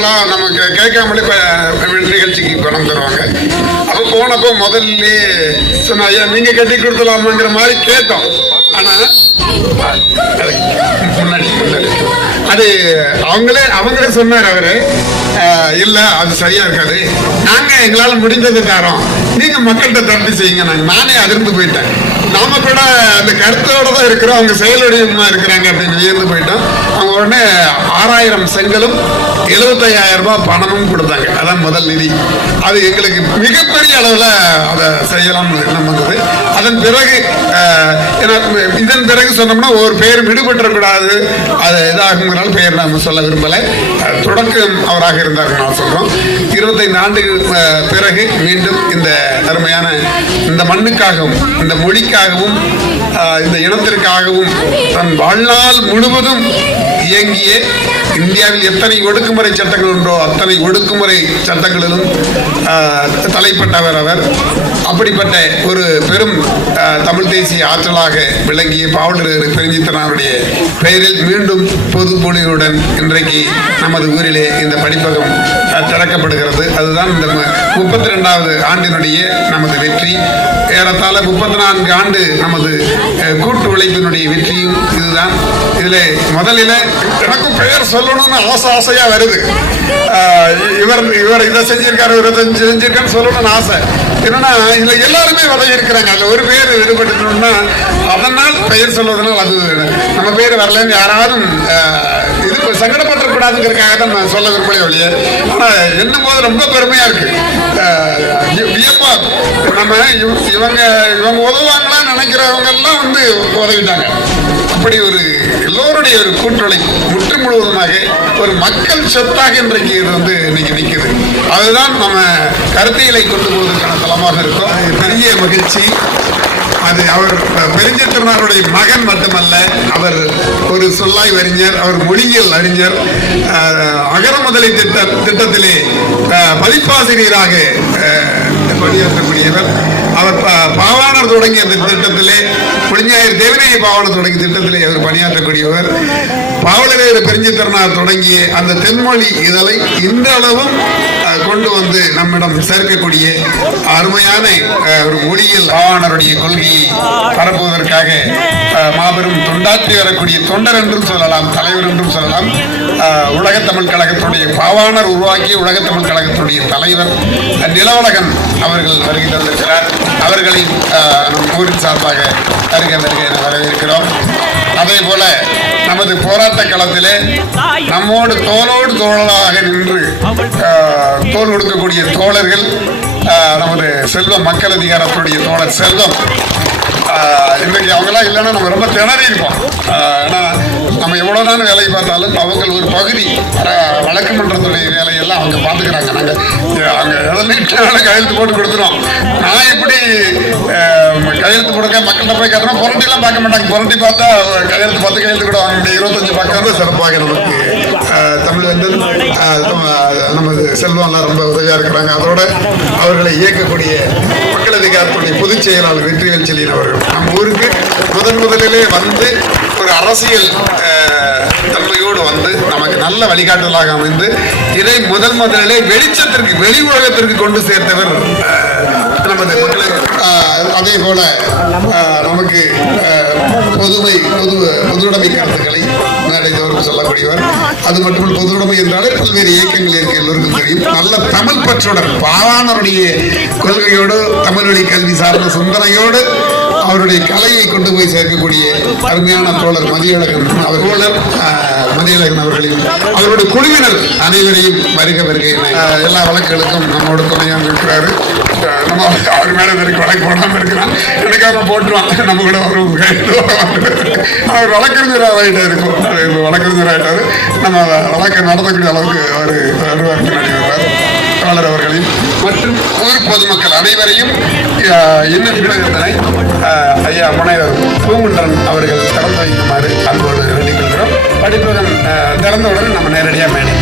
நமக்கு கேட்காமலே நிகழ்ச்சிக்கு பணம் தருவாங்க. அப்போ போனப்போ முதல்ல சொன்ன ஐயா நீங்க கட்டி கொடுத்துலாமாங்கிற மாதிரி கேட்டோம். ஆனா முன்னாடி முன்னாடி. அது அவங்களே அவங்களே சொன்னார் அவரு. இல்லை இல்ல அது சரியா இருக்காது. நாங்க எங்களால முடிஞ்சது தரோம். நீங்க மக்கள்கிட்ட திரட்டி செய்யுங்க. நாங்க நானே அதிர்ந்து போயிட்டேன். நாம கூட அந்த கருத்தோட தான் இருக்கிறோம். அவங்க செயலுடையமா இருக்கிறாங்க அப்படின்னு வியந்து போயிட்டோம். அவங்க உடனே ஆறாயிரம் செங்கலும் எழுபத்தையாயிரம் ரூபாய் பணமும் கொடுத்தாங்க. அதான் முதல் நிதி. அது எங்களுக்கு மிகப்பெரிய அளவில் அதை செய்யலாம் எண்ணம் வந்தது. அதன் பிறகு ஏன்னா, இதன் பிறகு சொன்னோம்னா ஒரு பேர் விடுபட்டுறக்கூடாது. அது இதாகுங்கிறனால பெயர் நாம் சொல்ல விரும்பலை. தொடக்கம் அவராக இருந்தார் நான் சொல்றோம். இருபத்தைந்து ஆண்டுகள் பிறகு மீண்டும் இந்த அருமையான இந்த மண்ணுக்காகவும் இந்த மொழிக்காகவும் இந்த இனத்திற்காகவும் தன் வாழ்நாள் முழுவதும் இயங்கிய இந்தியாவில் எத்தனை ஒடுக்குமுறை சட்டங்கள் உண்டோ அத்தனை ஒடுக்குமுறை சட்டங்களிலும் தலைப்பட்டவர் அவர். அப்படிப்பட்ட ஒரு பெரும் தமிழ் தேசிய ஆற்றலாக விளங்கிய பாவலர் பெருஞ்சித்தனாருடைய பெயரில் மீண்டும் பொது பொழிவுடன் இன்றைக்கு நமது ஊரிலே இந்த படிப்பகம் திறக்கப்படுகிறது. அதுதான் இந்த முப்பத்தி ரெண்டாவது ஆண்டினுடைய நமது வெற்றி. ஏறத்தாழ முப்பத்தி நான்கு ஆண்டு நமது கூட்டு உழைப்பினுடைய வெற்றி. இதுல முதலில் எனக்கும் பெயர் சொல்லணும்னு ஆசை ஆசையா வருது. இவர் இவர் இதை செஞ்சிருக்காரு இவர் இதை செஞ்சிருக்காருன்னு சொல்லணும்னு ஆசை. என்னன்னா இதுல எல்லாருமே விலகி இருக்கிறாங்க. அதுல ஒரு பேர் விடுபட்டுட்டோம்னா அதனால் பெயர் சொல்வதனால் அது நம்ம பேர் வரலன்னு யாராலும் அவர் இது சங்கடப்பட்டுறக்கூடாதுங்கிறதுக்காக தான் நான் சொல்ல விரும்பலையே ஒழிய. ஆனால் என்னும் போது ரொம்ப பெருமையா இருக்கு. வியப்பா நம்ம இவங்க இவங்க உதவுவாங்களான்னு நினைக்கிறவங்க எல்லாம் வந்து உதவிட்டாங்க. அப்படி ஒரு எல்லோருடைய ஒரு கூட்டுறலை முற்று முழுவதுமாக ஒரு மக்கள் சொத்தாக இன்றைக்கு இது வந்து இன்னைக்கு நிற்குது அதுதான் நம்ம கருத்தியலை கொண்டு போவதற்கான தளமாக இருக்கும். அது பெரிய மகிழ்ச்சி. அது அவர் பெருஞ்சித்திரனாருடைய மகன் மட்டுமல்ல அவர் ஒரு சொல்லாய் அறிஞர் அவர் மொழியியல் அறிஞர் அகர முதலை திட்ட திட்டத்திலே அஹ், பதிப்பாசிரியராக அஹ், பணியாற்றக்கூடியவர். அவர் பாவாணர் தொடங்கிய அந்த திட்டத்திலே புளிஞாயிறு தேவநேய பாவாணர் தொடங்கிய திட்டத்திலே அவர் பணியாற்றக்கூடியவர். பாவலரேறு பெருஞ்சித்திரனார் தொடங்கிய அந்த தென்மொழி இதழை இன்றளவும் கொண்டு வந்து நம்மிடம் சேர்க்கக்கூடிய அருமையான ஒரு மொழியியல் ஆவணருடைய கொள்கையை பரப்புவதற்காக மாபெரும் தொண்டாற்றி வரக்கூடிய தொண்டர் என்றும் சொல்லலாம் தலைவர் என்றும் சொல்லலாம். உலக தமிழ் கழகத்துடைய பாவாணர் உருவாக்கிய உலக தமிழ் கழகத்துடைய தலைவர் அஹ், நிலவழகன் அவர்கள் வருகை தந்திருக்கிறார். அவர்களை நம் ஊரின் சார்பாக வருக வருக என வரவேற்கிறோம். அதே போல நமது போராட்ட களத்திலே நம்மோடு தோளோடு தோழலாக நின்று தோல் கொடுக்கக்கூடிய தோழர்கள் நமது செல்வம் மக்கள் அதிகாரத்துடைய தோழர் செல்வம். ஆஹ், இன்றைக்கு அவங்களாம் இல்லைன்னா நம்ம ரொம்ப திணறி இருப்போம் ஏன்னா நம்ம எவ்வளவுதான் வேலை பார்த்தாலும் அவங்க ஒரு பகுதி வழக்கு மன்றத்துடைய வேலையெல்லாம் அவங்க பார்த்துக்கிறாங்க. நாங்கள் அவங்க எதிர்த்து கையெழுத்து போட்டு கொடுத்துருவோம் நான் எப்படி கையெழுத்து கொடுக்க மக்கள்கிட்ட போய் கேட்டோம்னா புரட்டிலாம் பார்க்க மாட்டாங்க. புரட்டி பார்த்தா கையெழுத்து பத்து கையெழுத்து கூட வாங்க முடியும் இருபத்தஞ்சு பக்கம். சிறப்பாக நமக்கு தமிழ் வந்து நம்ம- நமது செல்வம்லாம் ரொம்ப உதவியாக இருக்கிறாங்க. அதோட அவர்களை இயக்கக்கூடிய மக்கள் அதிகாரத்துடைய பொதுச் செயலாளர் வெற்றிவேல் செல்லியன் அவர்கள். நம்ம ஊருக்கு முதன் முதலிலே வந்து ஒரு அரசியல் ஆஹ், தன்மையோடு வந்து நமக்கு நல்ல வழிகாட்டலாக அமைந்து இதை முதல் முதலிலே வெளிச்சத்திற்கு வெளி உலகத்திற்கு கொண்டு சேர்த்தவர் நமது ஆஹ், அதே போல நமக்கு ஆஹ், பொதுமை பொது பொதுவுடைமை கருத்துக்களை அடைந்தவர் சொல்லக்கூடியவர். அது மட்டும் பொதுவுடைமை என்றாலே பல்வேறு இயக்கங்கள் இருக்கு எல்லோருக்கும் தெரியும். நல்ல தமிழ் பற்றோட பாவானருடைய கொள்கையோடு தமிழ் வழி கல்வி சார்ந்த சிந்தனையோடு அவருடைய கலையை கொண்டு போய் சேர்க்கக்கூடிய அருமையான தோழர் மதியழகன் அவர் மதியழகன் அவர்களையும் அவருடைய குழுவினர் அனைவரையும் வருக வருகை எல்லா வழக்குகளுக்கும் நம்மோட துணையாக இருக்கிறாரு. நம்ம அவர் மேலே இதற்கு வழக்கு போடாமல் இருக்கிறான் எனக்கு அவரை போட்டுருவான். நம்ம கூட ஒரு அவர் வழக்கறிஞர் ஆகிட்டா இருக்கும் வழக்கறிஞர் ஆகிட்டாரு நம்ம வழக்கு நடத்தக்கூடிய அளவுக்கு அவர் வருவார் நடிகர் வருவார். அவர்களையும். மற்றும் ஊர் பொதுமக்கள் அனைவரையும் ஆஹ், இன்னும் விடுதலை ஐயா முனைவர் பூங்குன்றன் அவர்கள் திறந்து படிப்புகள் திறந்தவுடன் நம்ம நேரடியாக மேடை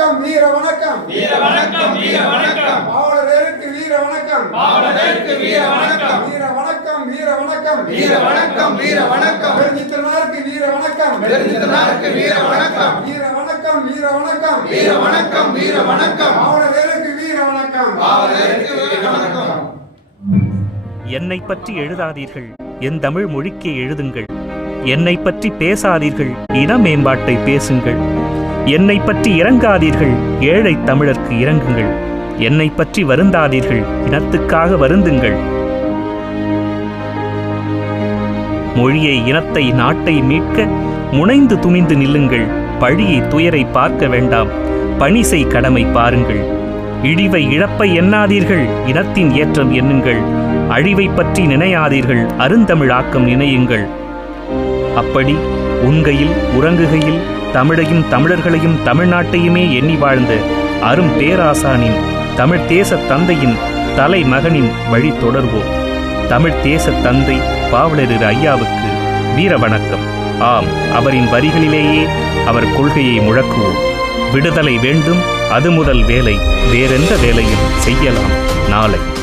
வணக்கம் வீர வணக்கம் வீர வணக்கம் வீர வணக்கம் பாவலரேருக்கு வீர வணக்கம் பாவலருக்கு வீர வணக்கம் வீர வணக்கம் வீர வணக்கம் வீர வணக்கம் வீர வணக்கம் பெருஞ்சித்தனாருக்கு வீர வணக்கம் பெருஞ்சித்தனாருக்கு வீர வணக்கம் வீர வணக்கம் வீர வணக்கம் வீர வணக்கம் வீர வணக்கம் பாவலரேருக்கு வீர வணக்கம் பாவலருக்கு வீர வணக்கம் என்னை பற்றி எழுதாதீர்கள் என் தமிழ் மொழிக்கே எழுதுங்கள் என்னை பற்றி பேசாதீர்கள் இன மேம்பாட்டை பேசுங்கள் என்னை பற்றி இறங்காதீர்கள் ஏழை தமிழர்க்கு இறங்குங்கள். என்னை பற்றி வருந்தாதீர்கள் இனத்துக்காக வருந்துங்கள். மொழியை இனத்தை நாட்டை மீட்க முனைந்து துணிந்து நில்லுங்கள். பழியை துயரை பார்க்க வேண்டாம். பணிசை கடமை பாருங்கள். இழிவை இழப்பை எண்ணாதீர்கள் இனத்தின் ஏற்றம் எண்ணுங்கள். அழிவை பற்றி நினையாதீர்கள் அருந்தமிழாக்கம் நினையுங்கள் அப்படி உண்கையில் உறங்குகையில் தமிழையும் தமிழர்களையும் தமிழ்நாட்டையுமே எண்ணி வாழ்ந்த அரும் பேராசானின் தமிழ் தேச தந்தையின் தலைமகனின் வழி தொடர்வோம். தமிழ் தேச தந்தை பாவலரிரு ஐயாவுக்கு வீர வணக்கம். ஆம் அவரின் வரிகளிலேயே அவர் கொள்கையை முழக்குவோம். விடுதலை வேண்டும் அது முதல் வேலை வேறெந்த வேலையும் செய்யலாம். நாளை.